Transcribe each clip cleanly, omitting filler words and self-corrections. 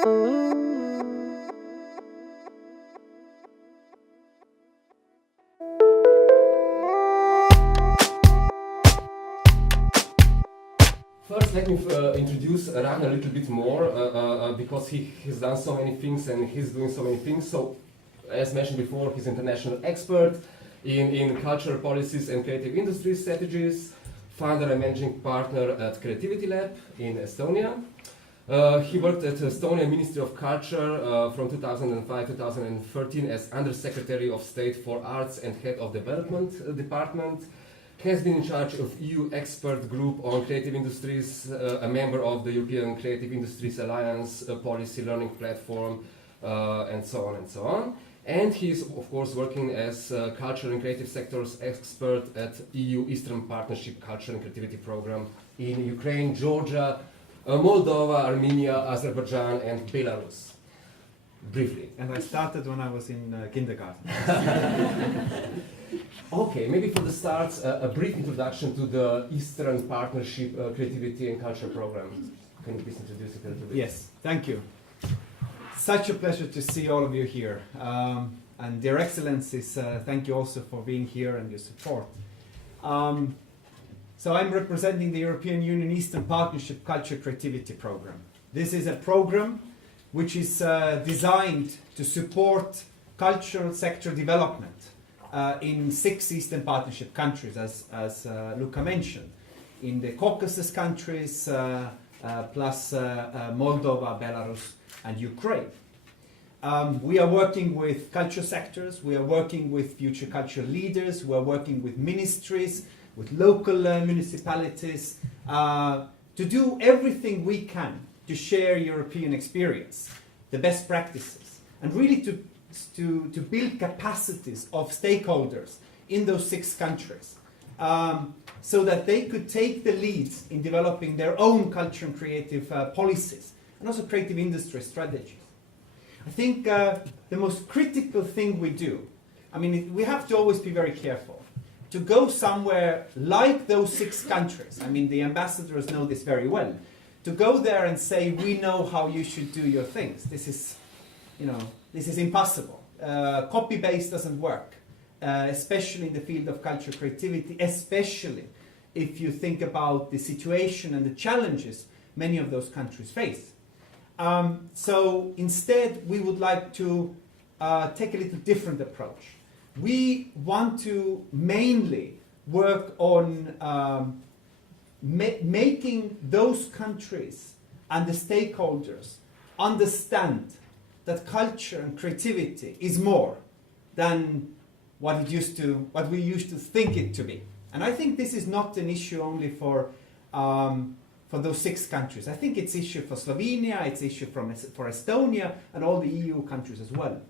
First, let me introduce Ragnar a little bit more because he has done so many things and he's doing so many things. So, as mentioned before, he's an international expert in cultural policies and creative industry strategies, founder and managing partner at Creativity Lab in Estonia. He worked at Estonian Ministry of Culture from 2005 to 2013 as Undersecretary of State for Arts and Head of Development Department. Has been in charge of EU expert group on creative industries, a member of the European Creative Industries Alliance, a policy learning platform, and so on and so on. And he is, of course, working as cultural and creative sectors expert at EU Eastern Partnership Culture and Creativity Program in Ukraine, Georgia, Moldova, Armenia, Azerbaijan, and Belarus. Briefly. And I started when I was in kindergarten. Okay, maybe for the start, a brief introduction to the Eastern Partnership Creativity and Culture Program. Can you please introduce it a little bit? Yes, thank you. Such a pleasure to see all of you here. And Dear Excellencies, thank you also for being here and your support. So I'm representing the European Union Eastern Partnership Culture Creativity Program. This is a program which is designed to support cultural sector development in 6 Eastern Partnership countries, as Luca mentioned, in the Caucasus countries, plus Moldova, Belarus, and Ukraine. We are working with culture sectors, we are working with future cultural leaders, we are working with ministries, with local municipalities, to do everything we can to share European experience, the best practices, and really to build capacities of stakeholders in those 6 countries so that they could take the lead in developing their own culture and creative policies and also creative industry strategies. I think the most critical thing we do, I mean, we have to always be very careful to go somewhere like those 6 countries. I mean, the ambassadors know this very well. To go there and say, we know how you should do your things. This is impossible. Copy-paste doesn't work, especially in the field of culture creativity, especially if you think about the situation and the challenges many of those countries face. So instead, we would like to take a little different approach. We want to mainly work on making those countries and the stakeholders understand that culture and creativity is more than what we used to think it to be. And I think this is not an issue only for those 6 countries. I think it's issue for Slovenia, it's issue for Estonia, and all the EU countries as well.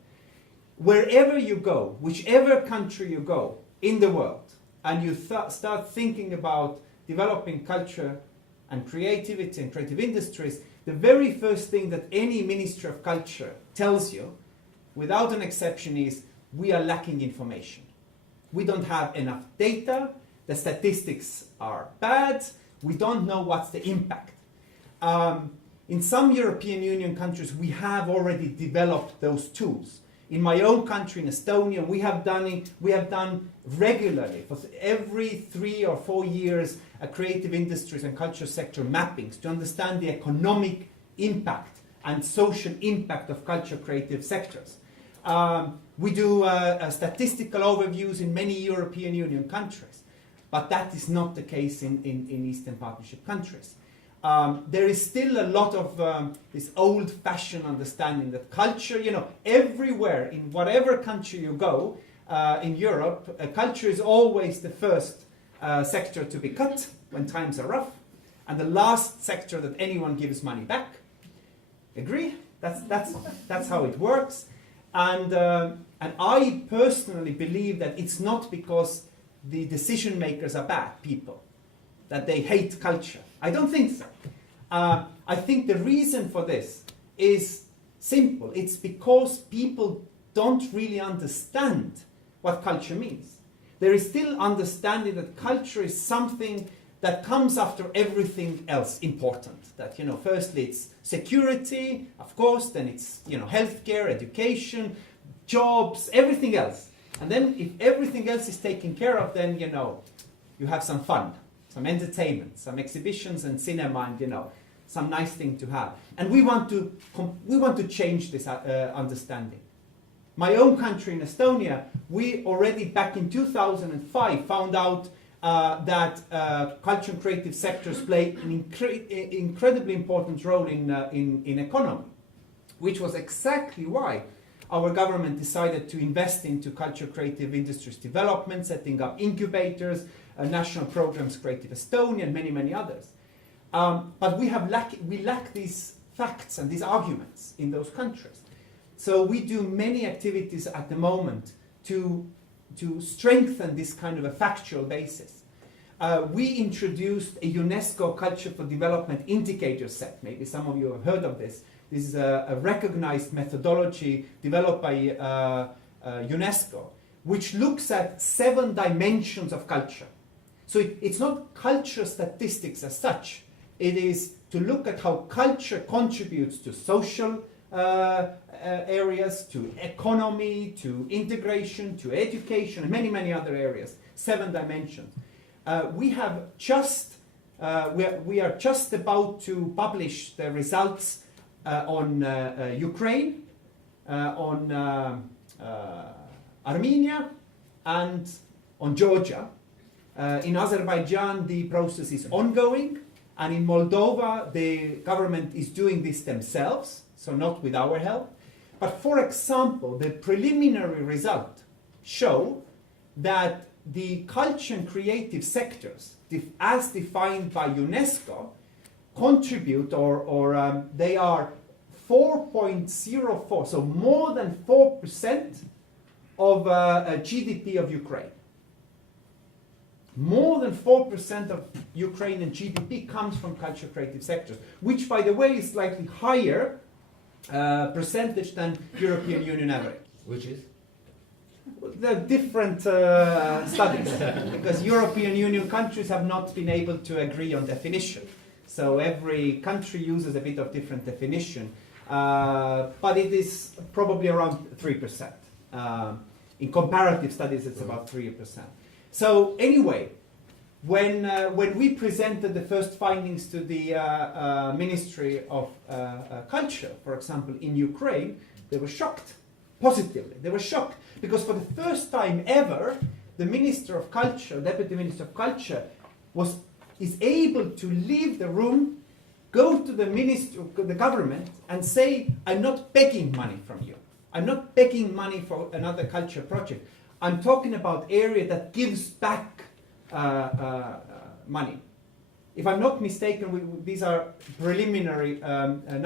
Wherever you go, whichever country you go in the world, and you start thinking about developing culture and creativity and creative industries, the very first thing that any Ministry of Culture tells you, without an exception, is we are lacking information. We don't have enough data, the statistics are bad, we don't know what's the impact. In some European Union countries, we have already developed those tools. In my own country, in Estonia, we have done regularly, for every 3 or 4 years, a creative industries and culture sector mappings to understand the economic impact and social impact of culture creative sectors. We do statistical overviews in many European Union countries, but that is not the case in Eastern Partnership countries. There is still a lot of this old-fashioned understanding that culture, everywhere, in whatever country you go in Europe, culture is always the first sector to be cut when times are rough, and the last sector that anyone gives money back. Agree? That's how it works. And I personally believe that it's not because the decision makers are bad people, that they hate culture. I don't think so. I think the reason for this is simple. It's because people don't really understand what culture means. There is still understanding that culture is something that comes after everything else important. That, you know, firstly it's security, of course, then it's, you know, healthcare, education, jobs, everything else. And then if everything else is taken care of, then, you know, you have some fun, some entertainment, some exhibitions and cinema, and, you know, some nice thing to have. And we want to change this understanding. My own country in Estonia, we already back in 2005 found out that culture and creative sectors play an incredibly important role in economy, which was exactly why our government decided to invest into culture creative industries development, setting up incubators, national programs, Creative Estonia, and many, many others. But we lack these facts and these arguments in those countries. So we do many activities at the moment to strengthen this kind of a factual basis. We introduced a UNESCO Culture for Development indicator set. Maybe some of you have heard of this. This is a recognized methodology developed by UNESCO, which looks at 7 dimensions of culture. So it's not culture statistics as such. It is to look at how culture contributes to social areas, to economy, to integration, to education, and many, many other areas. 7 dimensions. We are just about to publish the results on Ukraine, on Armenia, and on Georgia. In Azerbaijan, the process is ongoing, and in Moldova, the government is doing this themselves, so not with our help. But for example, the preliminary result show that the culture and creative sectors, as defined by UNESCO, contribute or they are 4.04, so more than 4% of GDP of Ukraine. More than 4% of Ukrainian GDP comes from culture creative sectors, which, by the way, is slightly higher percentage than European Union average. Which is? The different studies, because European Union countries have not been able to agree on definition. So every country uses a bit of different definition, but it is probably around 3%. In comparative studies, it's about 3%. So anyway, when we presented the first findings to the Ministry of Culture, for example, in Ukraine, they were shocked, positively. They were shocked because for the first time ever, the Minister of Culture, Deputy Minister of Culture, is able to leave the room, go to the government, and say, "I'm not begging money from you. I'm not begging money for another culture project. I'm talking about area that gives back money." If I'm not mistaken, these are preliminary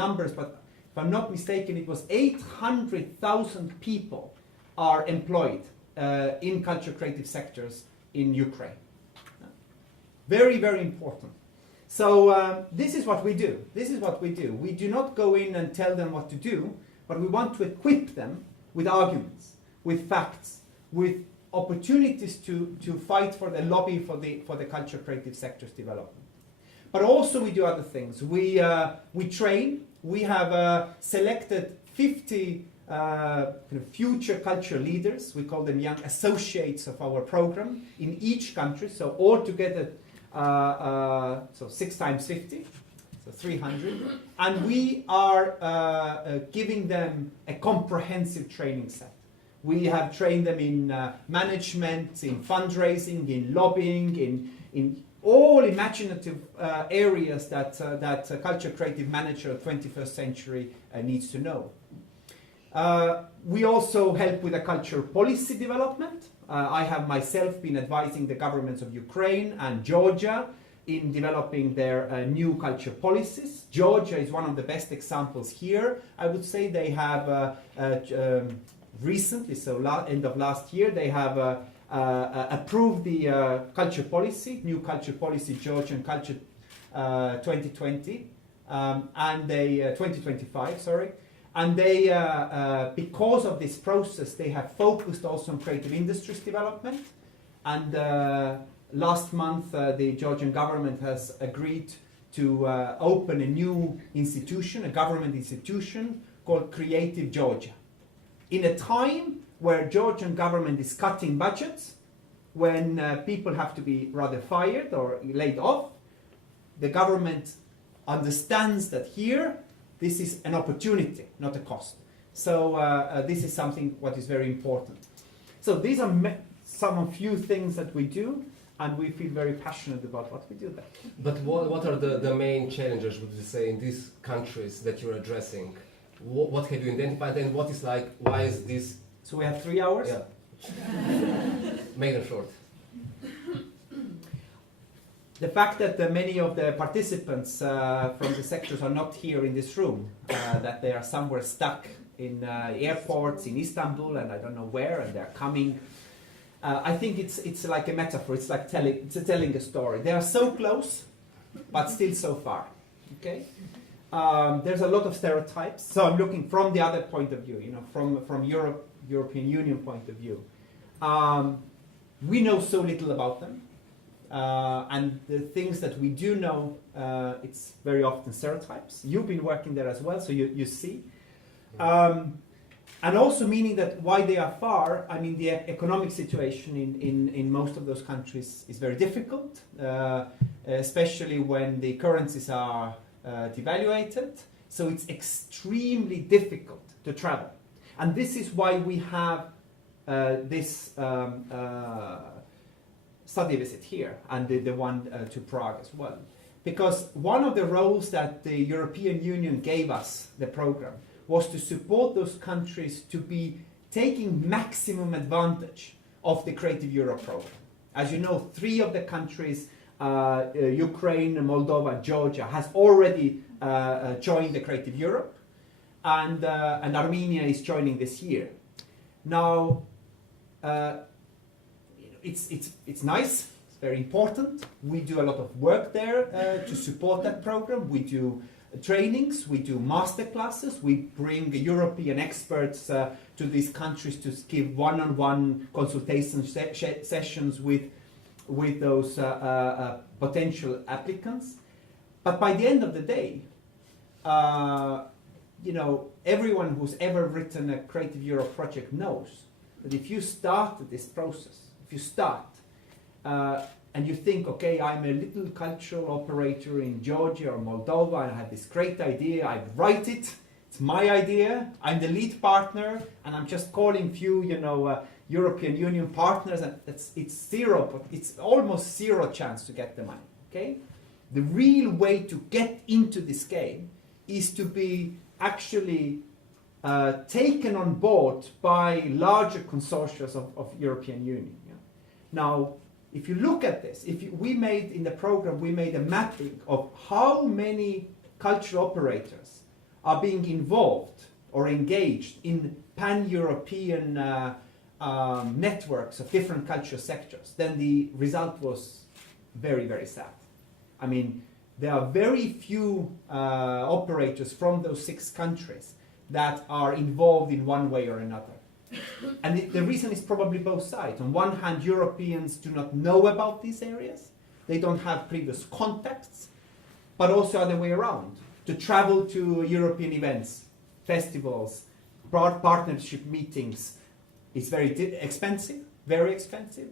numbers, but if I'm not mistaken, it was 800,000 people are employed in culture creative sectors in Ukraine. Very, very important. So this is what we do. This is what we do. We do not go in and tell them what to do, but we want to equip them with arguments, with facts, with opportunities to fight for the lobby for the culture creative sector's development. But also we do other things. We train. We have selected 50 future culture leaders. We call them young associates of our program in each country. So altogether, so 6 times 50, so 300. And we are giving them a comprehensive training set. We have trained them in management, in fundraising, in lobbying, in all imaginative areas that culture creative manager of 21st century needs to know. We also help with a culture policy development. I have myself been advising the governments of Ukraine and Georgia in developing their new culture policies. Georgia is one of the best examples here. I would say they have recently, so end of last year, they have approved the culture policy, new culture policy, Georgian culture 2020, and they 2025, sorry. And they, because of this process, they have focused also on creative industries development and last month, the Georgian government has agreed to open a new institution, a government institution called Creative Georgia. In a time where Georgian government is cutting budgets, when people have to be rather fired or laid off, the government understands that here this is an opportunity, not a cost. So this is something what is very important. So these are some of few things that we do, and we feel very passionate about what we do there. But what are the main challenges, would you say, in these countries that you're addressing? What have you identified, and what is like, why is this? So we have 3 hours? Yeah. Make them short. The fact that many of the participants from the sectors are not here in this room, that they are somewhere stuck in airports in Istanbul and I don't know where, and they're coming. I think it's like a metaphor. It's like telling a story. They are so close, but still so far. Okay. There's a lot of stereotypes. So I'm looking from the other point of view. You know, from European Union point of view. We know so little about them. And the things that we do know, it's very often stereotypes. You've been working there as well, so you see. And also meaning that why they are far, I mean, the economic situation in most of those countries is very difficult, especially when the currencies are devaluated. So it's extremely difficult to travel. And this is why we have this study visit here, and the one to Prague as well. Because one of the roles that the European Union gave us, the program, was to support those countries to be taking maximum advantage of the Creative Europe program. As you know, 3 of the countries, Ukraine, Moldova, Georgia, has already joined the Creative Europe, and Armenia is joining this year. Now, it's nice, it's very important. We do a lot of work there to support that program. We do trainings, we do master classes, we bring European experts to these countries to give one-on-one consultation sessions with those potential applicants. But by the end of the day, you know, everyone who's ever written a Creative Europe project knows that if you start this process, if you start and you think, okay, I'm a little cultural operator in Georgia or Moldova, and I have this great idea, I write it, it's my idea, I'm the lead partner, and I'm just calling few, you know, European Union partners, and it's zero, but it's almost zero chance to get the money, okay? The real way to get into this game is to be actually taken on board by larger consortia of European Union. Yeah? Now, if you look at this, we made in the program, we made a mapping of how many cultural operators are being involved or engaged in pan-European networks of different cultural sectors. Then the result was very, very sad. I mean, there are very few operators from those 6 countries that are involved in one way or another. And the reason is probably both sides. On one hand, Europeans do not know about these areas. They don't have previous contacts, but also other way around. To travel to European events, festivals, partnership meetings is very expensive, very expensive.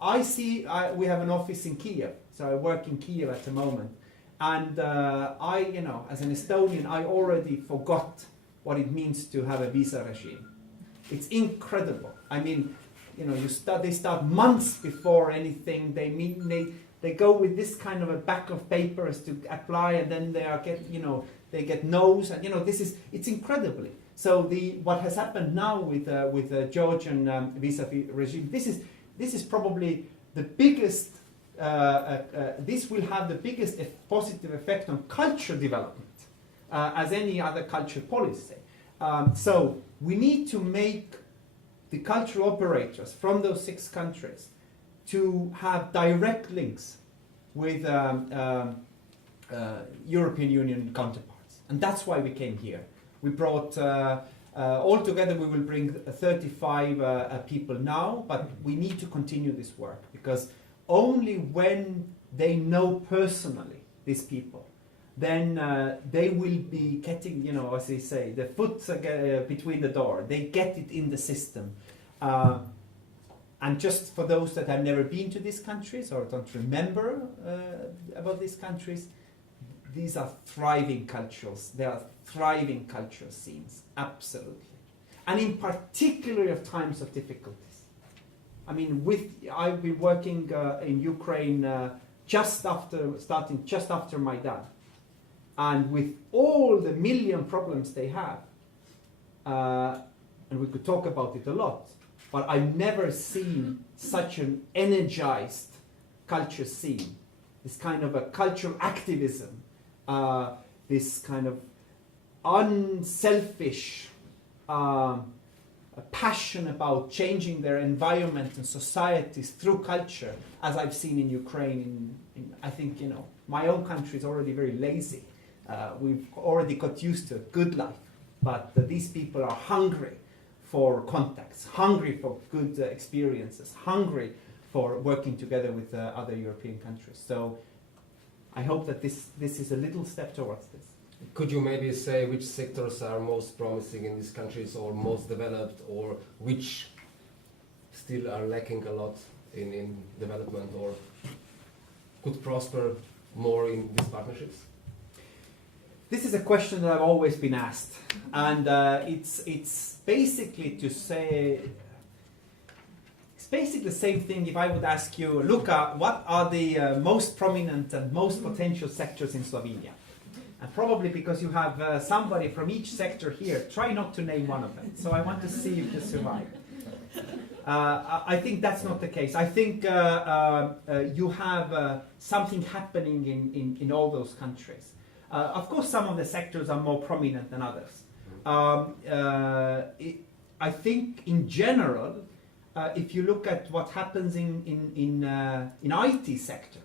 I see, we have an office in Kiev, so I work in Kiev at the moment. And you know, as an Estonian, I already forgot what it means to have a visa regime. It's incredible. I mean, you know, they start months before anything. They go with this kind of a back of papers to apply, and then they get no's, and you know, it's incredibly. So what has happened now with the Georgian visa regime, this is probably the biggest. This will have the biggest positive effect on culture development as any other culture policy. So we need to make the cultural operators from those 6 countries to have direct links with European Union counterparts. And that's why we came here. We brought, altogether we will bring 35 people now, but we need to continue this work because only when they know personally these people, then they will be getting, you know, as they say, the foot between the door. They get it in the system. And just for those that have never been to these countries or don't remember about these countries, these are thriving cultures. They are thriving cultural scenes, absolutely. And in particular of times of difficulties. I mean, I've been working in Ukraine starting just after Maidan. And with all the million problems they have, and we could talk about it a lot, but I've never seen such an energized culture scene, this kind of a cultural activism, this kind of unselfish passion about changing their environment and societies through culture, as I've seen in Ukraine. I think, you know, my own country is already very lazy. We've already got used to a good life, but these people are hungry for contacts, hungry for good experiences, hungry for working together with other European countries. So I hope that this is a little step towards this. Could you maybe say which sectors are most promising in these countries or most developed, or which still are lacking a lot in development or could prosper more in these partnerships? This is a question that I've always been asked, and it's basically to say, it's basically the same thing if I would ask you, Luca, what are the most prominent and most potential sectors in Slovenia? And probably because you have somebody from each sector here, try not to name one of them. So I want to see if you survive. I think that's not the case. I think you have something happening in all those countries. Of course, some of the sectors are more prominent than others. I think in general, if you look at what happens in IT sector,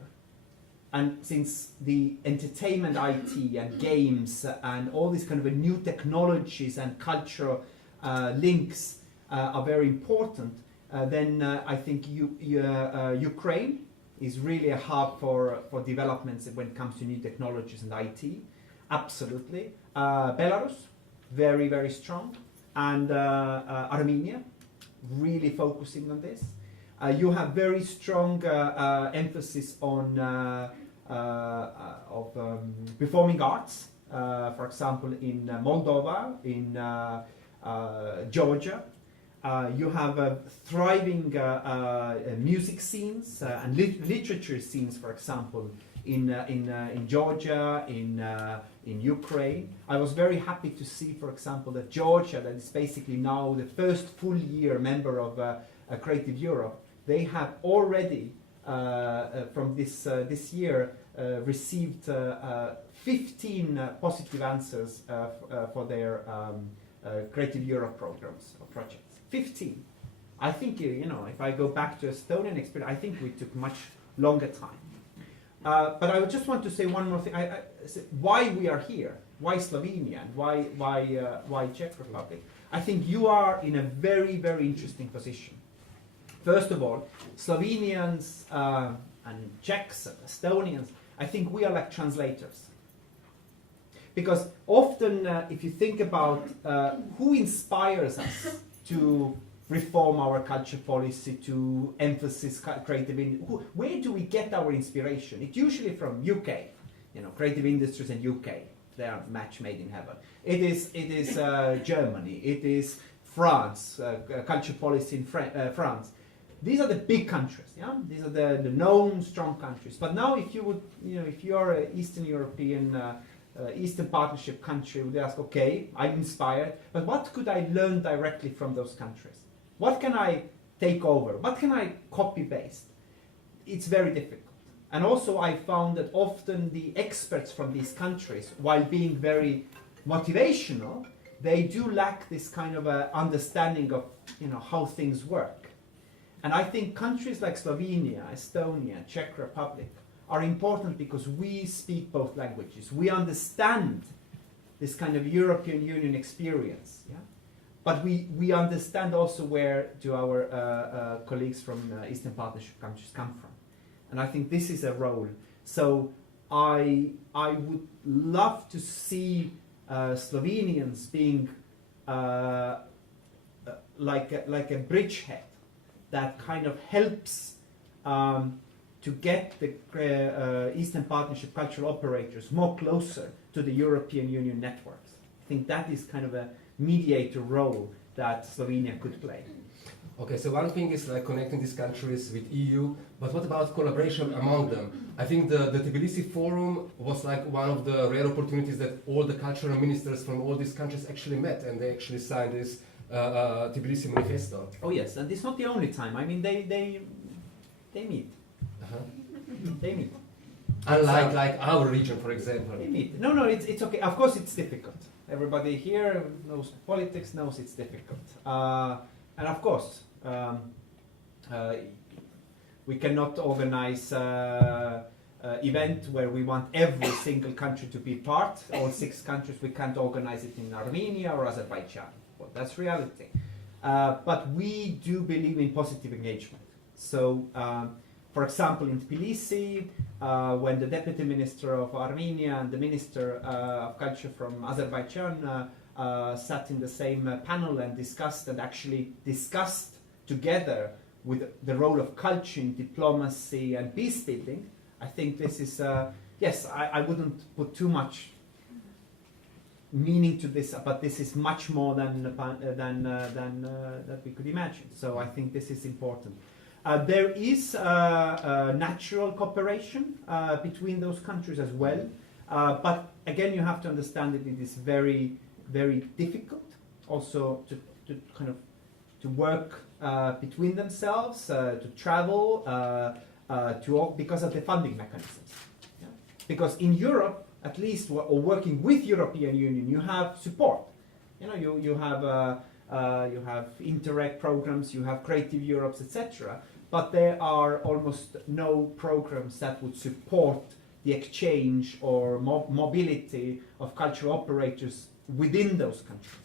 and since the entertainment IT and games and all these kind of new technologies and cultural links are very important, then I think Ukraine is really a hub for developments when it comes to new technologies and IT. Absolutely. Belarus, very, very strong. And Armenia, really focusing on this. You have very strong emphasis on performing arts, for example, in Moldova, in Georgia. You have thriving music scenes and literature scenes, for example, in Georgia, in Ukraine. I was very happy to see, for example, that Georgia, that is basically now the first full year member of Creative Europe, they have already from this year received 15 positive answers for their Creative Europe programs or projects. 15. I think, you know, if I go back to Estonian experience, I think we took much longer time. But I just want to say one more thing. Why we are here? Why Slovenia? And why Czech Republic? I think you are in a very, very interesting position. First of all, Slovenians and Czechs and Estonians, I think we are like translators. Because often, if you think about who inspires us to reform our culture policy, to emphasize creative industry, where do we get our inspiration? It's usually from UK, you know, creative industries in UK. They are match made in heaven. It is Germany. It is France, culture policy in France. These are the big countries, yeah. These are the known strong countries. But now, if you would, you know, if you are an Eastern European, Eastern Partnership country, would ask, okay, I'm inspired, but what could I learn directly from those countries? What can I take over? What can I copy paste? It's very difficult. And also, I found that often the experts from these countries, while being very motivational, they do lack this kind of understanding of, you know, how things work. And I think countries like Slovenia, Estonia, Czech Republic are important because we speak both languages. We understand this kind of European Union experience, yeah? But we understand also where do our colleagues from Eastern Partnership countries come from. And I think this is a role. So I would love to see Slovenians being like a bridgehead that kind of helps to get the Eastern Partnership cultural operators more closer to the European Union networks. I think that is kind of a mediator role that Slovenia could play. Okay, so one thing is like connecting these countries with EU, but what about collaboration among them? I think the Tbilisi Forum was like one of the rare opportunities that all the cultural ministers from all these countries actually met, and they actually signed this Tbilisi Manifesto. Oh yes, and it's not the only time. I mean, they meet. Uh-huh. They meet. Unlike like our region, for example. They meet. No, it's okay. Of course, it's difficult. Everybody here knows politics, knows it's difficult. And of course, we cannot organize event where we want every single country to be part, all 6 countries. We can't organize it in Armenia or Azerbaijan. Well, that's reality. But we do believe in positive engagement. So, for example, in Tbilisi, when the deputy minister of Armenia and the minister of culture from Azerbaijan sat in the same panel and discussed together with the role of culture in diplomacy and peace building, I think this is, yes, I wouldn't put too much meaning to this, but this is much more than that we could imagine. So I think this is important. There is natural cooperation between those countries as well, but again, you have to understand that it is very, very difficult also to kind of to work between themselves, to travel, because of the funding mechanisms. Yeah? Because in Europe, at least, or working with European Union, you have support. You know, you have Interreg programs, you have Creative Europes, etc. But there are almost no programs that would support the exchange or mobility of cultural operators within those countries.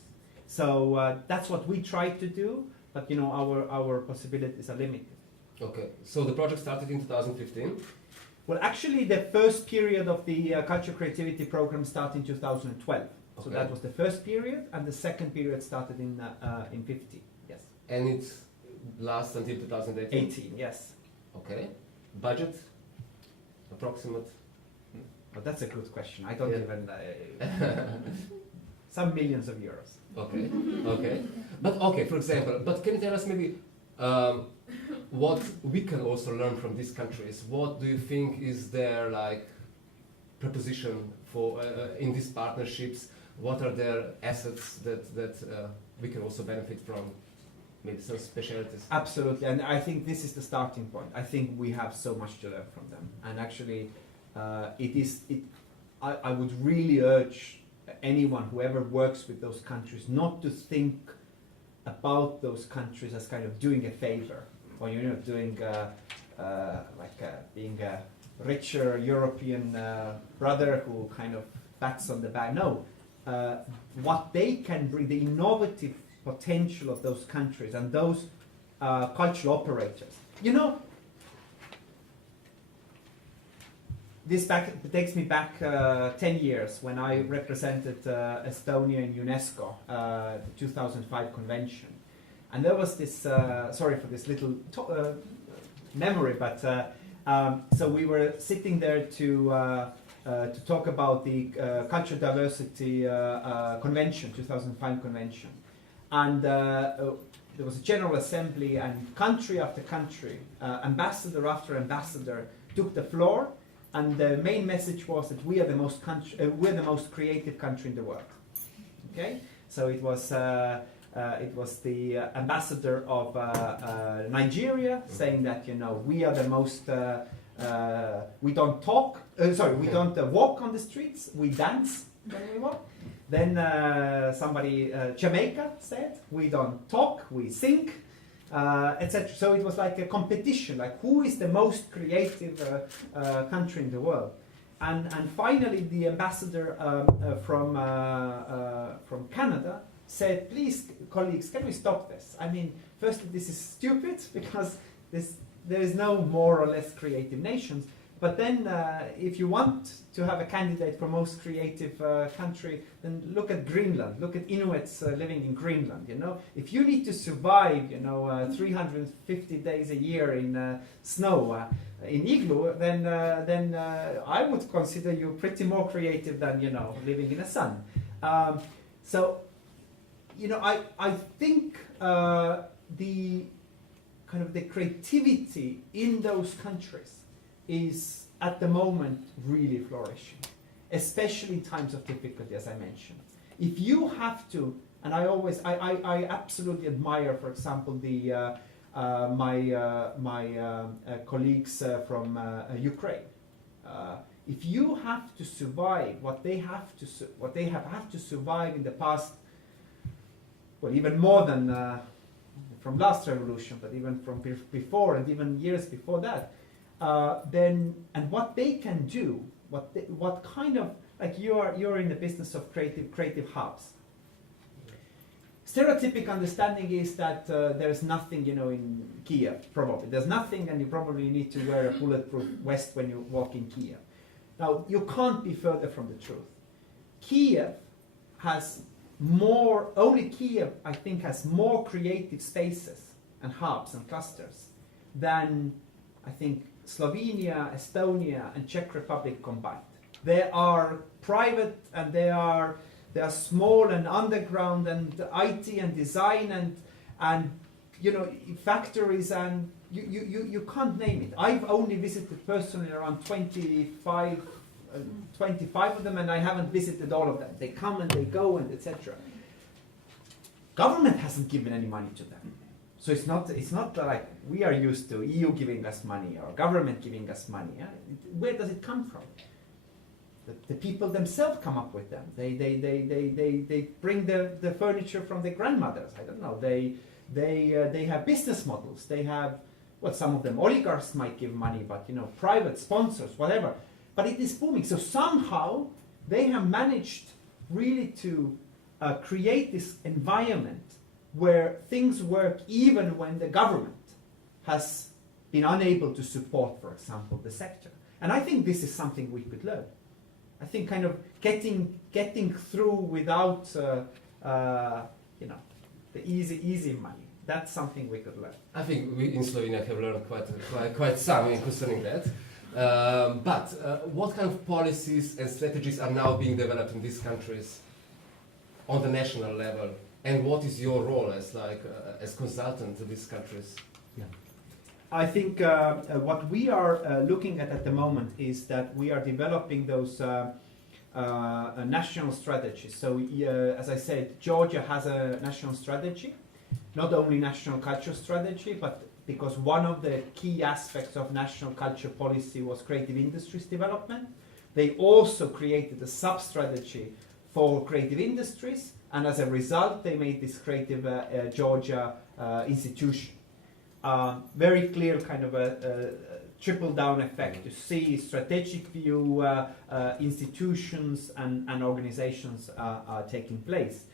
So that's what we try to do, but you know our possibilities are limited. Okay, so the project started in 2015. Well, actually, the first period of the Culture Creativity Program started in 2012. Okay. So that was the first period, and the second period started in 15. Yes. And it lasts until 2018. 18, yes. Okay. Budget, approximate. Oh, that's a good question. I don't even. Some millions of euros. Okay. Okay. But okay, for example, but can you tell us maybe what we can also learn from these countries? What do you think is their like proposition for in these partnerships? What are their assets that we can also benefit from? Maybe some specialties. Absolutely, and I think this is the starting point. I think we have so much to learn from them, and actually, I would really urge anyone, whoever works with those countries, not to think about those countries as kind of doing a favor, or doing being a richer European brother who kind of pats on the back. No, what they can bring, the innovative potential of those countries and those cultural operators. You know, this takes me back 10 years when I represented Estonia in UNESCO, the 2005 convention. And there was this, sorry for this little memory, but so we were sitting there to talk about the Cultural Diversity Convention, 2005 convention. And there was a general assembly, and country after country, ambassador after ambassador took the floor, and the main message was that we are the most creative country in the world. Okay, so it was the ambassador of Nigeria saying that we are the most. We don't talk. We don't walk on the streets. We dance when we walk. Then somebody, Jamaica, said, we don't talk, we sing, etc. So it was like a competition, like who is the most creative country in the world. And finally, the ambassador from Canada said, please, colleagues, can we stop this? I mean, firstly, this is stupid, because there is no more or less creative nations. But then, if you want to have a candidate for most creative country, then look at Greenland. Look at Inuits living in Greenland. You know, if you need to survive, 350 days a year in snow in igloo, then I would consider you pretty more creative than living in the sun. So, I think the kind of the creativity in those countries is at the moment really flourishing, especially in times of difficulty, as I mentioned. If you have to, and I absolutely admire, for example, the my colleagues from Ukraine. If you have to survive what they have had to survive in the past, well, even more than from last revolution, but even from before and even years before that. Then and what they can do, what kind of, like you're in the business of creative hubs. Stereotypic understanding is that there's nothing, in Kiev. Probably there's nothing, and you probably need to wear a bulletproof vest when you walk in Kiev. Now you can't be further from the truth. Kiev has more. Only Kiev, I think, has more creative spaces and hubs and clusters than I think Slovenia, Estonia, and Czech Republic combined. They are private, and they are small and underground, and IT and design and factories, and you can't name it. I've only visited personally around 25 of them, and I haven't visited all of them. They come and they go, and etc. Government hasn't given any money to them. So it's not like we are used to EU giving us money or government giving us money. Yeah? Where does it come from? The people themselves come up with them. They bring the furniture from their grandmothers. I don't know. They have business models. They have, well, some of them oligarchs might give money, but private sponsors, whatever. But it is booming. So somehow they have managed really to create this environment where things work even when the government has been unable to support, for example, the sector. And I think this is something we could learn. I think kind of getting through without the easy money. That's something we could learn. I think we in Slovenia have learned quite some concerning that. But what kind of policies and strategies are now being developed in these countries on the national level? And what is your role as consultant to these countries? Yeah. I think what we are looking at the moment is that we are developing those national strategies. So, as I said, Georgia has a national strategy, not only national culture strategy, but because one of the key aspects of national culture policy was creative industries development. They also created a sub-strategy for creative industries, and as a result, they made this Creative Georgia institution. Very clear kind of a trickle-down effect. You see strategic view, institutions and organizations are taking place.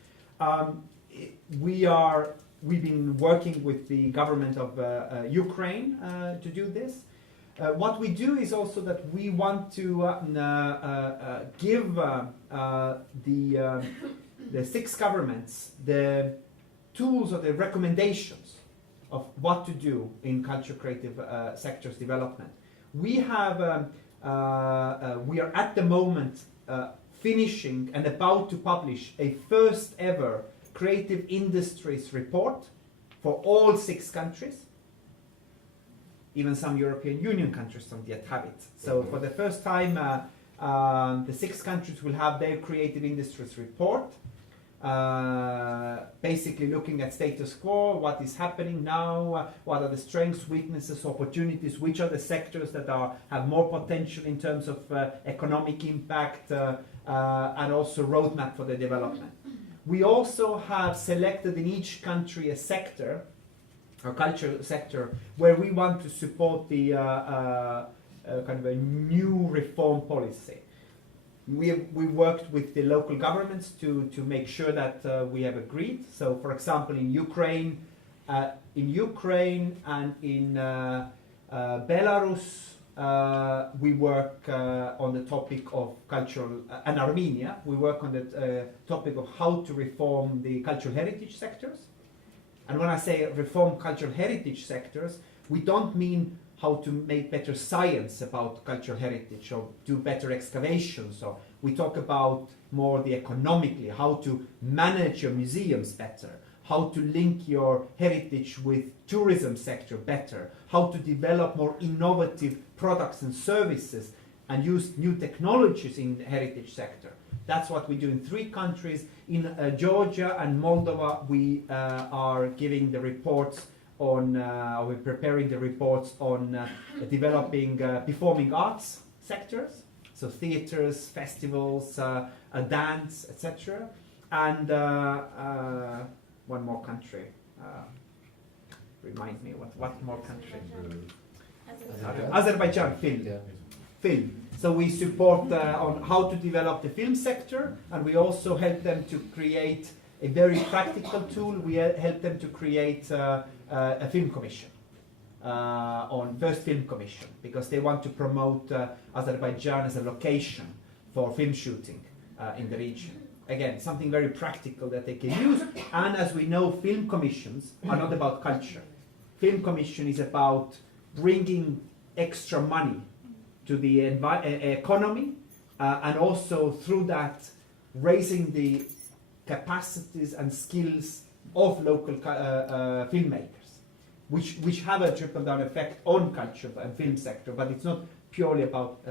We've been working with the government of Ukraine to do this. What we do is also that we want to give the 6 governments the tools or the recommendations of what to do in culture creative sectors development. We are at the moment finishing and about to publish a first ever creative industries report for all 6 countries. Even some European Union countries don't yet have it. So for the first time, the 6 countries will have their creative industries report, basically looking at status quo, what is happening now, what are the strengths, weaknesses, opportunities, which are the sectors that have more potential in terms of economic impact, and also roadmap for the development. We also have selected in each country a sector, a culture sector, where we want to support the kind of a new reform policy. We worked with the local governments to make sure that we have agreed. So, for example, in Ukraine and in Belarus, we work on the topic of cultural, and Armenia, we work on the topic of how to reform the cultural heritage sectors. And when I say reform cultural heritage sectors, we don't mean how to make better science about cultural heritage or do better excavations. So we talk about more the economically, how to manage your museums better, how to link your heritage with tourism sector better, how to develop more innovative products and services and use new technologies in the heritage sector. That's what we do in 3 countries. In Georgia and Moldova, we are giving the reports on, we're preparing the reports on developing performing arts sectors, so theaters, festivals, dance, etc. And one more country. Remind me, what more country? Azerbaijan, film. Yeah. Film. So we support on how to develop the film sector, and we also help them to create a very practical tool. We help them to create a film commission, on first film commission, because they want to promote Azerbaijan as a location for film shooting in the region. Again, something very practical that they can use. And as we know, film commissions are not about culture. Film commission is about bringing extra money to the economy, and also through that raising the capacities and skills of local filmmakers, which have a trickle-down effect on culture and film sector, but it's not purely about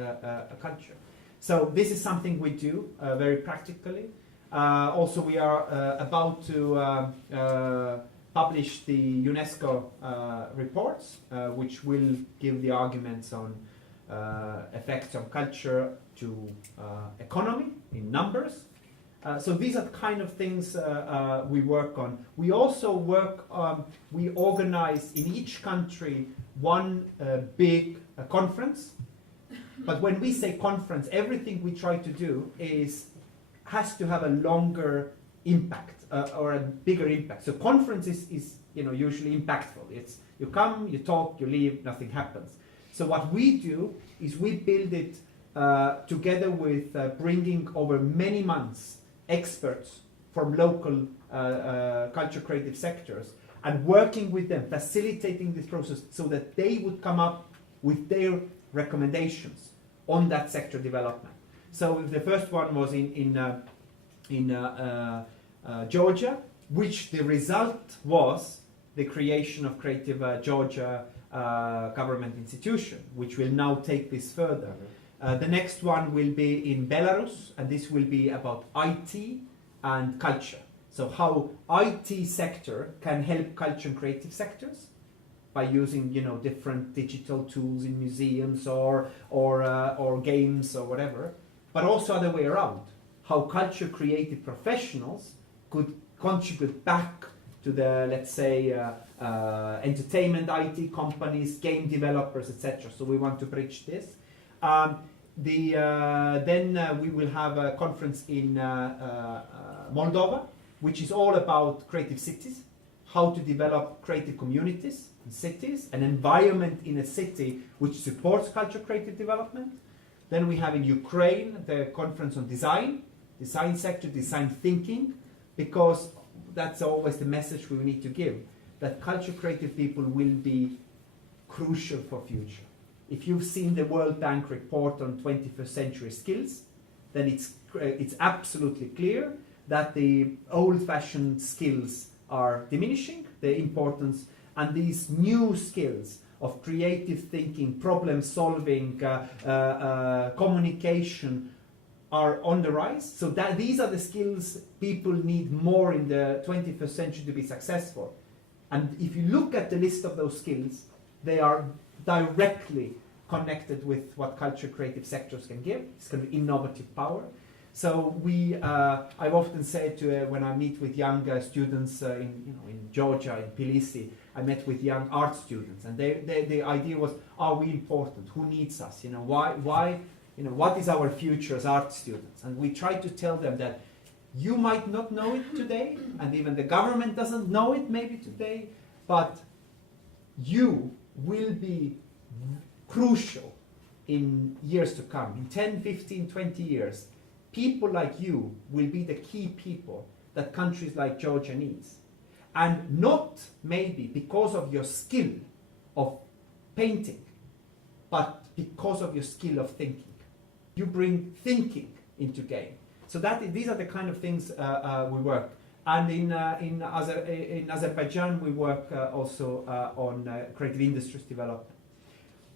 culture. So this is something we do very practically. Also, we are about to publish the UNESCO reports, which will give the arguments on effects on culture to economy in numbers. So these are the kind of things we work on. We also work, we organize in each country one big conference. But when we say conference, everything we try to do has to have a longer impact or a bigger impact. So conference is usually impactful. It's you come, you talk, you leave, nothing happens. So what we do is we build it together with bringing over many months experts from local culture creative sectors and working with them, facilitating this process so that they would come up with their recommendations on that sector development. So the first one was in Georgia, which the result was the creation of Creative Georgia government institution, which will now take this further. The next one will be in Belarus, and this will be about IT and culture. So how IT sector can help culture and creative sectors by using different digital tools in museums or games or whatever, but also other way around, how culture creative professionals could contribute back to the, let's say, entertainment IT companies, game developers, etc. So we want to bridge this. Then we will have a conference in Moldova, which is all about creative cities, how to develop creative communities in cities, an environment in a city which supports culture creative development. Then we have in Ukraine the conference on design sector, design thinking, because that's always the message we need to give, that culture creative people will be crucial for future. If you've seen the World Bank report on 21st century skills, then it's absolutely clear that the old-fashioned skills are diminishing, the importance, and these new skills of creative thinking, problem solving, communication are on the rise. So that these are the skills people need more in the 21st century to be successful. And if you look at the list of those skills, they are directly connected with what culture creative sectors can give. It's going to be innovative power. So I've often said when I meet with young students in Georgia, in Tbilisi, I met with young art students, and the idea was, are we important? Who needs us? Why? What is our future as art students? And we try to tell them that you might not know it today, and even the government doesn't know it maybe today, but you will be crucial in years to come. In 10, 15, 20 years, people like you will be the key people that countries like Georgia needs. And not maybe because of your skill of painting, but because of your skill of thinking. You bring thinking into game. So these are the kind of things we work. And in Azerbaijan, we work also on creative industries development.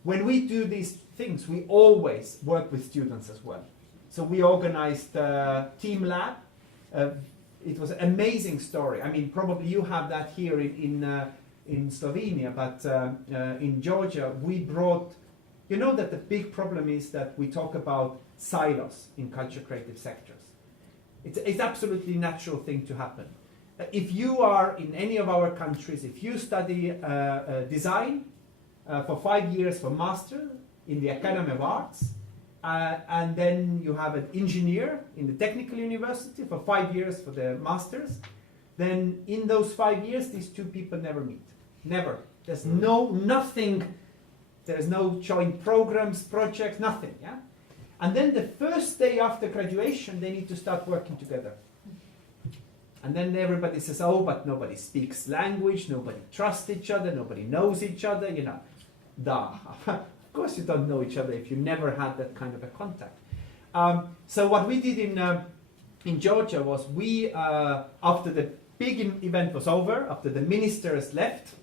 When we do these things, we always work with students as well. So we organized Team Lab. It was an amazing story. I mean, probably you have that here in Slovenia, but in Georgia, we brought, you know that the big problem is that we talk about silos in culture creative sectors. It's absolutely natural thing to happen. If you are in any of our countries, if you study design for 5 years for master in the Academy of Arts, and then you have an engineer in the technical university for 5 years for the masters, then in those 5 years, these two people never meet. Never. There's nothing, there's no joint programs, projects, nothing. Yeah? And then the first day after graduation, they need to start working together. And then everybody says, oh, but nobody speaks language, nobody trusts each other, nobody knows each other, you know. Duh. Of course you don't know each other if you never had that kind of a contact. So what we did in Georgia was we, after the big event was over, after the ministers left,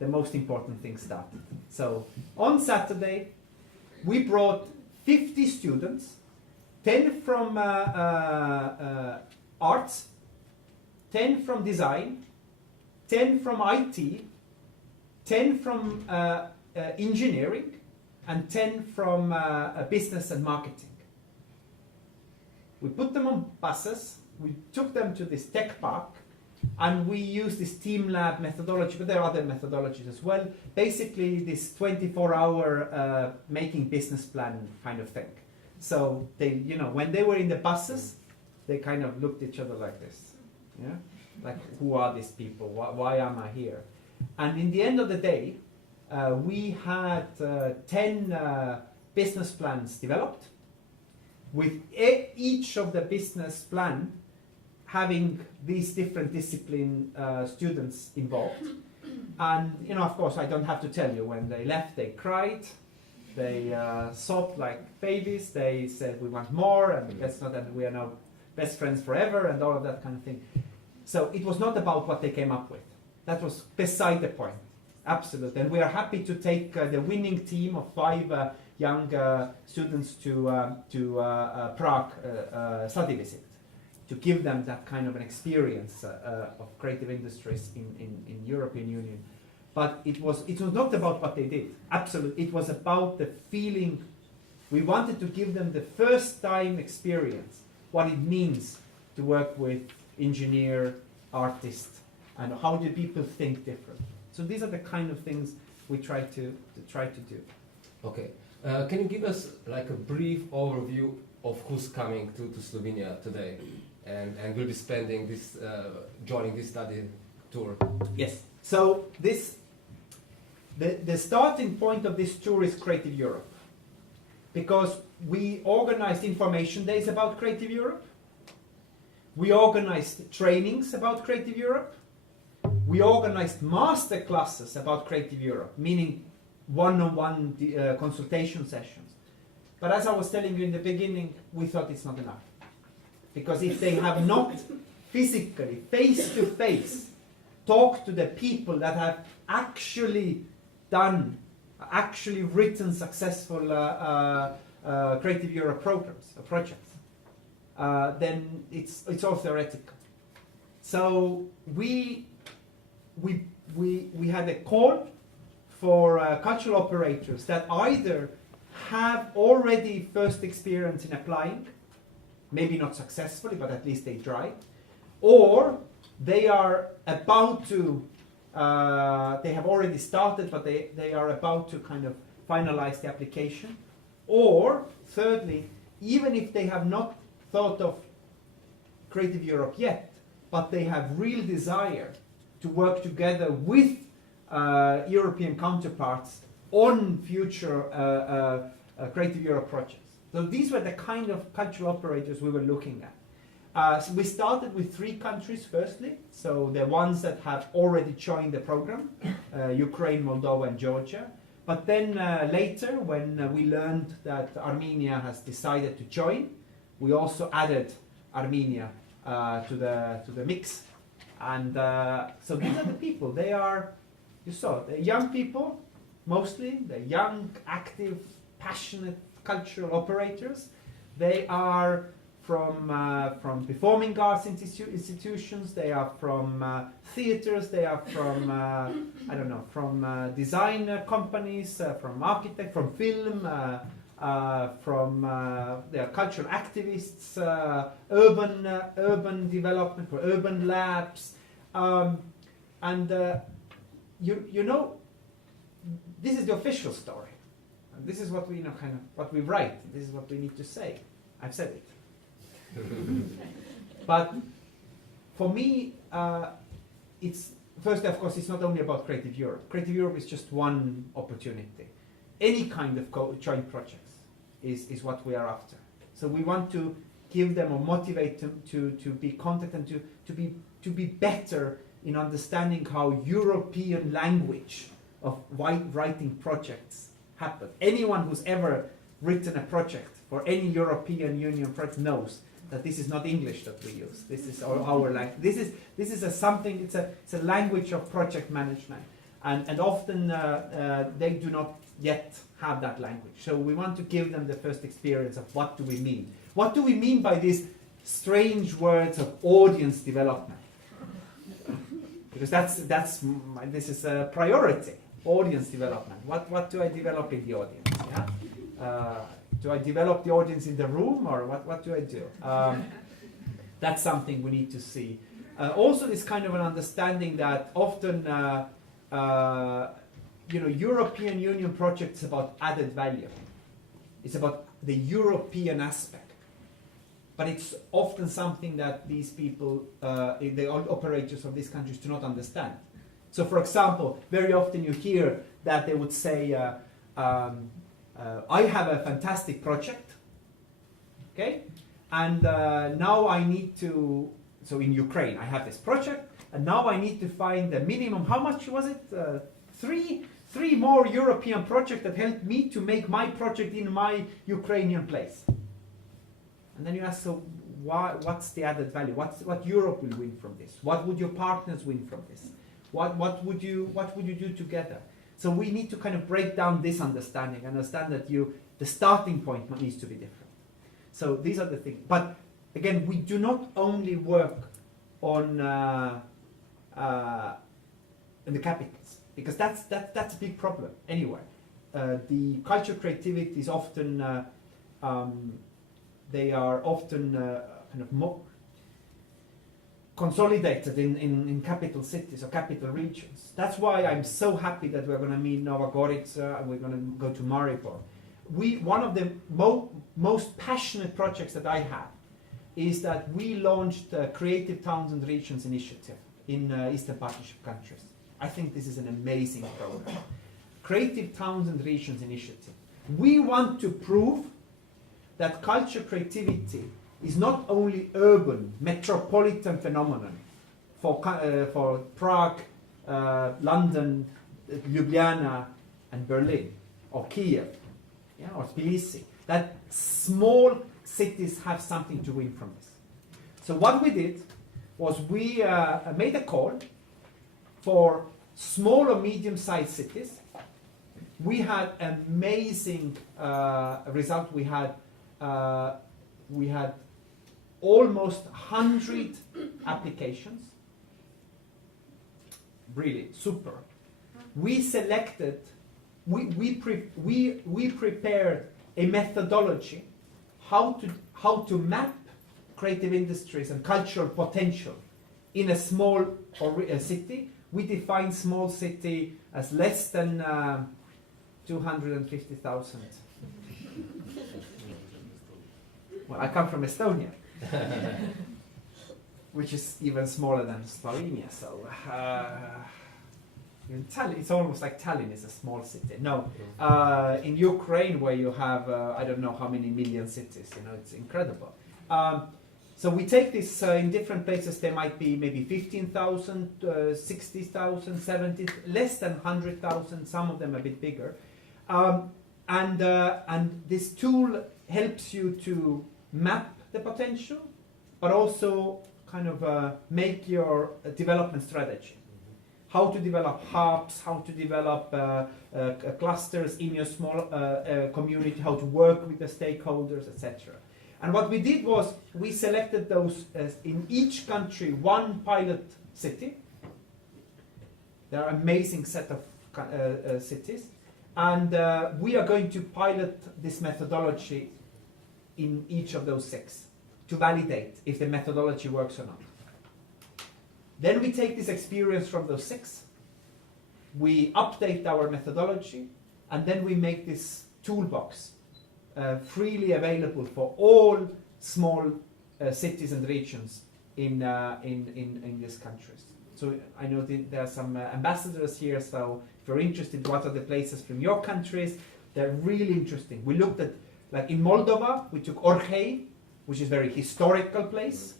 the most important thing started. So on Saturday, we brought 50 students, 10 from arts, 10 from design, 10 from IT, 10 from engineering, and 10 from business and marketing. We put them on buses, we took them to this tech park, and we used this team lab methodology, but there are other methodologies as well. Basically, this 24-hour making business plan kind of thing. So they, you know, when they were in the buses, they kind of looked at each other like this, yeah, like who are these people? Why am I here? And in the end of the day, we had 10 business plans developed, with each of the business plan having these different discipline students involved. And, you know, of course, I don't have to tell you, when they left, they cried, they sobbed like babies, they said, we want more, and let's not, and we are now best friends forever, and all of that kind of thing. So it was not about what they came up with. That was beside the point. Absolutely. And we are happy to take the winning team of 5 young students to Prague study visit, to give them that kind of an experience of creative industries in European Union. But it was not about what they did. Absolutely. It was about the feeling. We wanted to give them the first time experience, what it means to work with engineer, artist, and how do people think different. So these are the kind of things we try to do. Okay. Can you give us like a brief overview of who's coming to Slovenia today and will be spending this, joining this study tour? Yes. So the starting point of this tour is Creative Europe, because we organized information days about Creative Europe. We organized trainings about Creative Europe. We organized master classes about Creative Europe, meaning one-on-one consultation sessions. But as I was telling you in the beginning, we thought it's not enough. Because if they have not physically, face-to-face, talked to the people that have actually written successful Creative Europe programs or projects, then it's all theoretical. So we had a call for cultural operators that either have already first experience in applying, maybe not successfully, but at least they tried, or they are about to, they have already started, but they are about to kind of finalize the application, or thirdly, even if they have not thought of Creative Europe yet, but they have real desire to work together with European counterparts on future Creative Europe projects. So these were the kind of cultural operators we were looking at. So we started with 3 countries firstly, so the ones that have already joined the program, Ukraine, Moldova and Georgia. But then later, when we learned that Armenia has decided to join, we also added Armenia to the mix. And so these are the people. They are, you saw, they're young people, mostly. They're young, active, passionate cultural operators. They are from performing arts institutions. They are from theaters. They are from I don't know, from design companies, from architects, from film, they are cultural activists, urban development, for urban labs, and you know, this is the official story. And this is what we kind of what we write. This is what we need to say. I've said it. But for me, it's first, of course, it's not only about Creative Europe. Creative Europe is just one opportunity. Any kind of joint projects is what we are after. So we want to give them or motivate them to be content and to be better in understanding how European language of writing projects happen. Anyone who's ever written a project for any European Union project knows that this is not English that we use. This is our language. This is a something. It's a language of project management, and often they do not yet have that language. So we want to give them the first experience of what do we mean. What do we mean by these strange words of audience development? Because this is a priority. Audience development. What do I develop in the audience? Yeah. Do I develop the audience in the room, or what do I do? That's something we need to see. Also, this kind of an understanding that often, European Union projects about added value. It's about the European aspect, but it's often something that these people, the operators of these countries, do not understand. So, for example, very often you hear that they would say, I have a fantastic project, okay? And now I need to, so in Ukraine, I have this project, and now I need to find the minimum, how much was it? Three more European projects that help me to make my project in my Ukrainian place. And then you ask, so what's the added value? What Europe will win from this? What would your partners win from this? What would you do together? So we need to kind of break down this understanding, understand that the starting point needs to be different. So these are the things. But again, we do not only work on in the capitals, because that's a big problem anyway. The culture creativity is often they are often kind of more consolidated in capital cities or capital regions. That's why I'm so happy that we're going to meet Nova Gorica and we're going to go to Maribor. One of the most passionate projects that I have is that we launched the Creative Towns and Regions Initiative in Eastern Partnership countries. I think this is an amazing program. Creative Towns and Regions Initiative. We want to prove that culture creativity is not only urban, metropolitan phenomenon for Prague, London, Ljubljana, and Berlin, or Kiev, or Tbilisi. That small cities have something to win from this. So what we did was we made a call for small or medium-sized cities. We had amazing result. We had almost 100 applications. Really super. We selected. We prepared a methodology how to map creative industries and cultural potential in a small city. We define small city as less than 250,000. Well, I come from Estonia, which is even smaller than Slovenia. So In Tallinn, it's almost like Tallinn is a small city. No, in Ukraine, where you have I don't know how many million cities, it's incredible. So we take this in different places. There might be maybe 15,000, 60,000, 70, less than 100,000. Some of them a bit bigger, and this tool helps you to map the potential, but also kind of make your development strategy. How to develop hubs, how to develop clusters in your small community, how to work with the stakeholders, etc. And what we did was we selected those in each country one pilot city. There are amazing set of cities, and we are going to pilot this methodology in each of those 6 to validate if the methodology works or not. Then we take this experience from those 6, we update our methodology, and then we make this toolbox freely available for all small cities and regions in these countries. So I know there are some ambassadors here, so if you're interested, what are the places from your countries? They're really interesting. We looked at, like in Moldova, we took Orhei, which is a very historical place.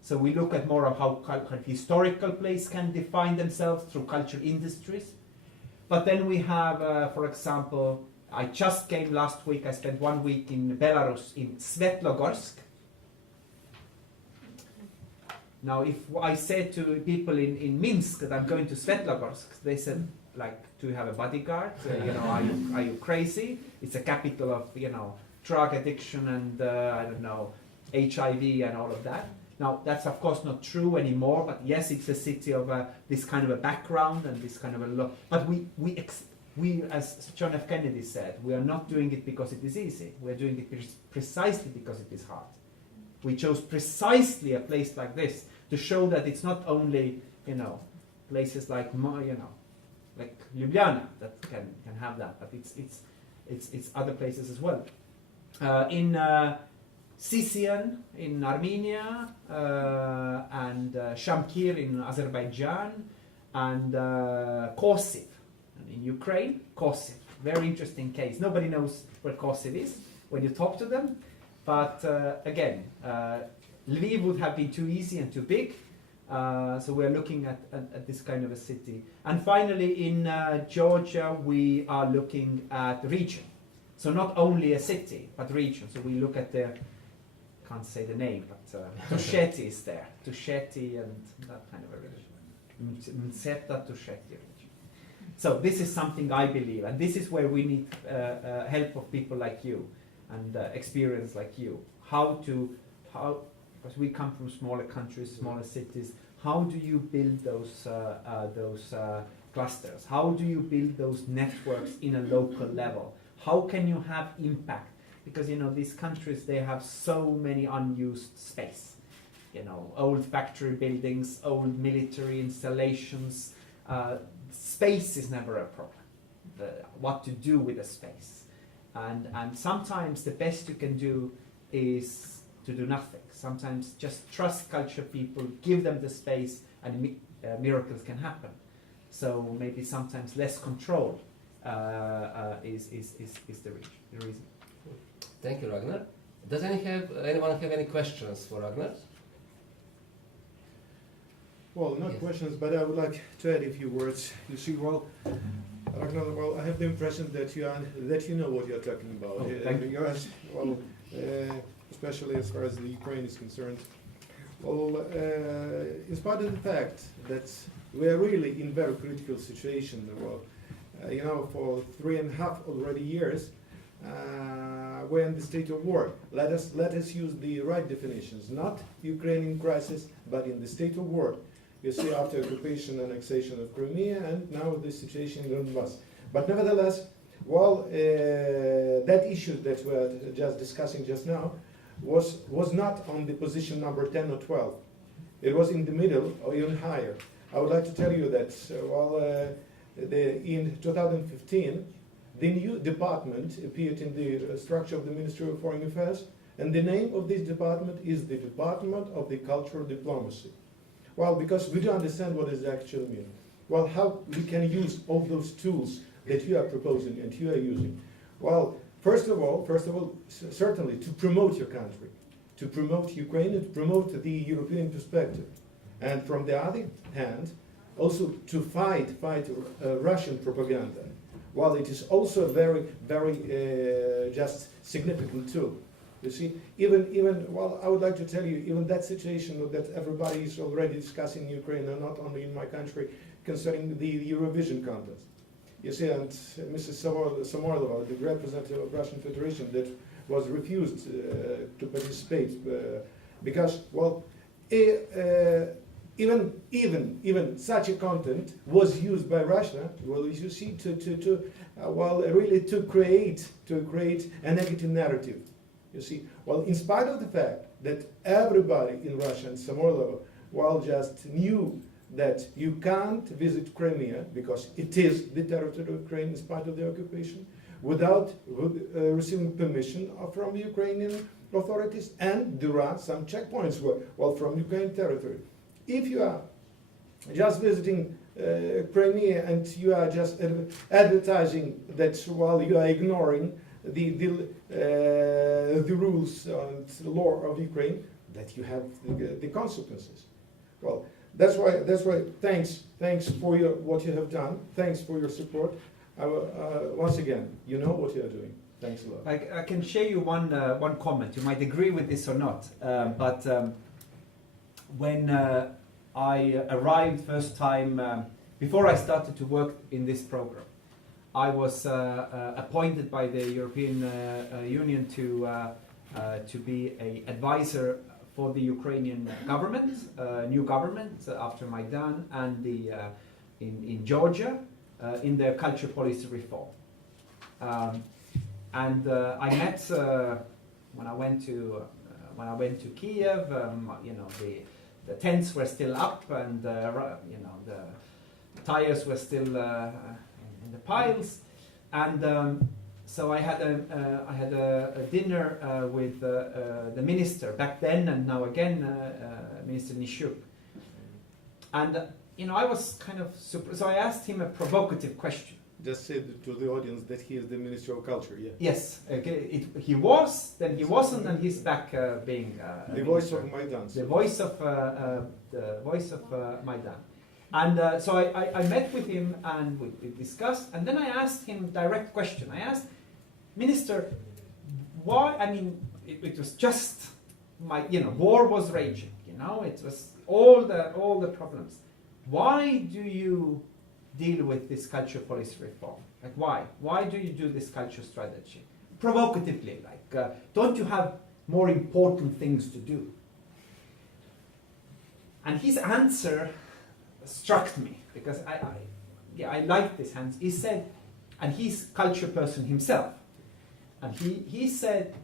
So we look at more of how historical place can define themselves through cultural industries. But then we have, for example, I just came last week, I spent 1 week in Belarus, in Svetlogorsk. Now, if I say to people in Minsk that I'm going to Svetlogorsk, they said, like, do you have a bodyguard? Are you crazy? It's a capital of, drug addiction and, I don't know, HIV and all of that. Now, that's of course not true anymore, but yes, it's a city of this kind of a background and this kind of a but we, as John F. Kennedy said, we are not doing it because it is easy. We are doing it precisely because it is hard. We chose precisely a place like this to show that it's not only, places like, like Ljubljana that can have that, but it's other places as well. In Sisian in Armenia, and Shamkir in Azerbaijan, and Kosiv in Ukraine. Kosiv, very interesting case. Nobody knows where Kosiv is when you talk to them, but again, Lviv would have been too easy and too big, so we're looking at this kind of a city. And finally, in Georgia, we are looking at region. So not only a city, but region. So we look at the, can't say the name, but Tusheti is there. Tusheti and that kind of a region. Mtseta Tusheti region. So this is something I believe, and this is where we need help of people like you and experience like you. Because we come from smaller countries, smaller cities, how do you build those clusters? How do you build those networks in a local level? How can you have impact? Because these countries, they have so many unused space. Old factory buildings, old military installations. Space is never a problem. What to do with the space. And sometimes the best you can do is to do nothing. Sometimes just trust culture people, give them the space, and miracles can happen. So maybe sometimes less control is the reason. Thank you, Ragnar. Does anyone have any questions for Ragnar? Well, not Yes. questions, but I would like to add a few words. You see, Ragnar, I have the impression that you know what you're talking about. Oh, thank you. Especially as far as the Ukraine is concerned. Well, in spite of the fact that we are really in very critical situation, for 3.5 already years, we're in the state of war. Let us use the right definitions, not Ukrainian crisis, but in the state of war. You see, after occupation and annexation of Crimea, and now the situation in Donbass. But nevertheless, that issue that we are just discussing just now was not on the position number 10 or 12. It was in the middle or even higher. I would like to tell you that in 2015, the new department appeared in the structure of the Ministry of Foreign Affairs, and the name of this department is the Department of the Cultural Diplomacy. Well, because we do understand what does it actually mean. well, how we can use all those tools that you are proposing and you are using. Well, first of all, certainly to promote your country, to promote Ukraine, and to promote the European perspective. And from the other hand, also to fight Russian propaganda. While it is also a very just significant tool. You see, well, I would like to tell you, even that situation that everybody is already discussing in Ukraine, and not only in my country, concerning the Eurovision contest. You see, and Mrs. Samoylova, the representative of Russian Federation, that was refused to participate because, well, even such a content was used by Russia, well, you see, to create a negative narrative. You see, well, in spite of the fact that everybody in Russia and Samoylova, well, just knew that you can't visit Crimea because it is the territory of Ukraine in spite of the occupation, without receiving permission from the Ukrainian authorities, and there are some checkpoints from Ukrainian territory. If you are just visiting Crimea and you are just advertising that while you are ignoring the rules and law of Ukraine, that you have the consequences. Well, that's why. Thanks for what you have done. Thanks for your support. Once again, you know what you are doing. Thanks a lot. I can share you one comment. You might agree with this or not, but when I arrived first time, before I started to work in this program, I was appointed by the European Union to be an advisor for the Ukrainian government, new government after Maidan, and in Georgia in their culture policy reform. And I met when I went to Kiev. The tents were still up, and the tires were still in the piles, and so I had a dinner with the minister back then, and now again Minister Nishuk. And I was kind of surprised. So I asked him a provocative question. Just say to the audience that he is the Minister of Culture, yeah? Yes, he was, then he wasn't, and he's back being the voice of Maidan. The voice of Maidan. And so I met with him and we discussed, and then I asked him direct question. I asked, Minister, why? I mean, it was just war was raging. It was all the problems. Why do you deal with this culture policy reform? Like, why? Why do you do this culture strategy? Provocatively, like, don't you have more important things to do? And his answer struck me, because I like this answer. He said, and he's culture person himself, and he said,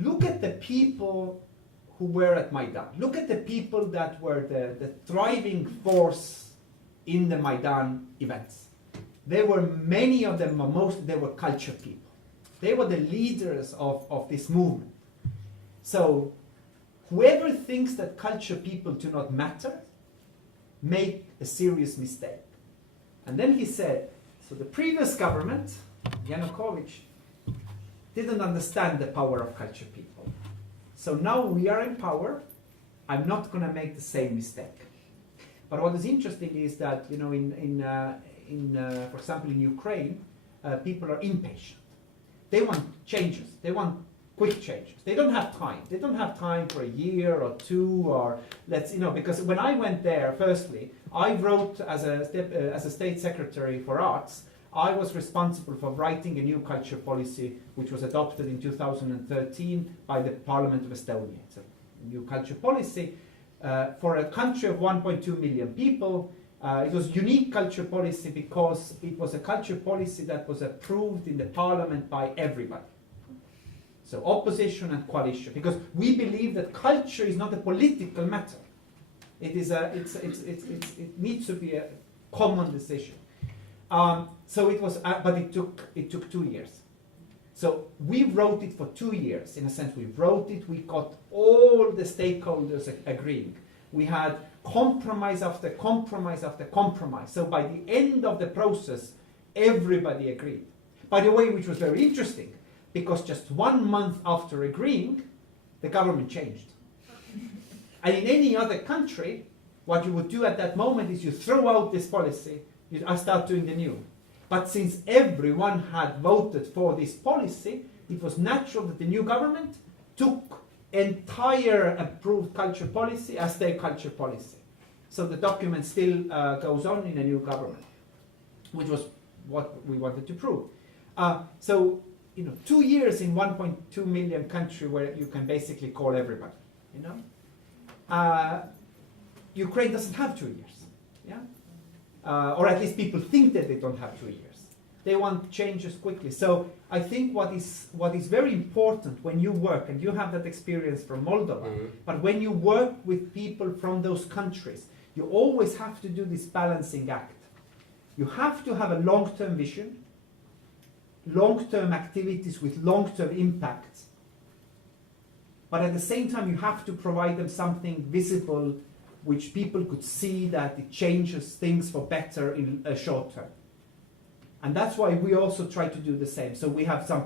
look at the people who were at Maidan. Look at the people that were the thriving force in the Maidan events. There were many of them, they were culture people. They were the leaders of this movement. So whoever thinks that culture people do not matter, make a serious mistake. And then he said, so the previous government, Yanukovych, didn't understand the power of culture people. So now we are in power, I'm not going to make the same mistake. But what is interesting is that, for example, in Ukraine, people are impatient. They want changes. They want quick changes. They don't have time. They don't have time for a year or two, or because when I went there, firstly, I wrote as a state secretary for arts. I was responsible for writing a new culture policy, which was adopted in 2013 by the Parliament of Estonia. It's a new culture policy. For a country of 1.2 million people, it was unique culture policy because it was a culture policy that was approved in the parliament by everybody. So opposition and coalition, because we believe that culture is not a political matter. It needs to be a common decision. So it was, but it took 2 years. So we wrote it for 2 years. In a sense, we wrote it. We got all the stakeholders agreeing. We had compromise after compromise after compromise. So by the end of the process, everybody agreed. By the way, which was very interesting, because just 1 month after agreeing, the government changed. And in any other country, what you would do at that moment is you throw out this policy, you start doing the new. But since everyone had voted for this policy, it was natural that the new government took entire approved culture policy as their culture policy. So the document still goes on in a new government, which was what we wanted to prove. So, 2 years in 1.2 million country where you can basically call everybody, Ukraine doesn't have 2 years, yeah? Or at least people think that they don't have 2 years. They want changes quickly. So I think what is very important when you work, and you have that experience from Moldova, but when you work with people from those countries, you always have to do this balancing act. You have to have a long-term vision, long-term activities with long-term impacts, but at the same time you have to provide them something visible which people could see that it changes things for better in a short term. And that's why we also try to do the same. So we have some,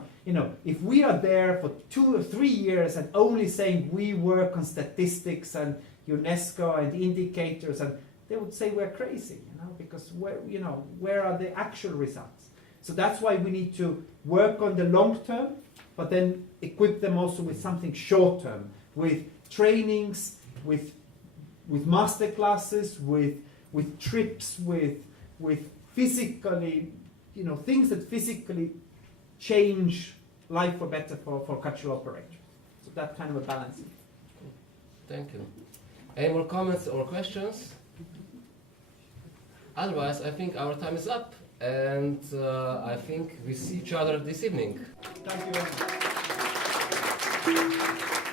if we are there for 2 or 3 years and only saying we work on statistics and UNESCO and indicators, and they would say we're crazy, because where are the actual results? So that's why we need to work on the long term, but then equip them also with something short term, with trainings, with master classes, with trips, with physically, things that physically change life for better for cultural operators. So that kind of a balance. Thank you. Any more comments or questions? Otherwise, I think our time is up, and I think we see each other this evening. Thank you very much.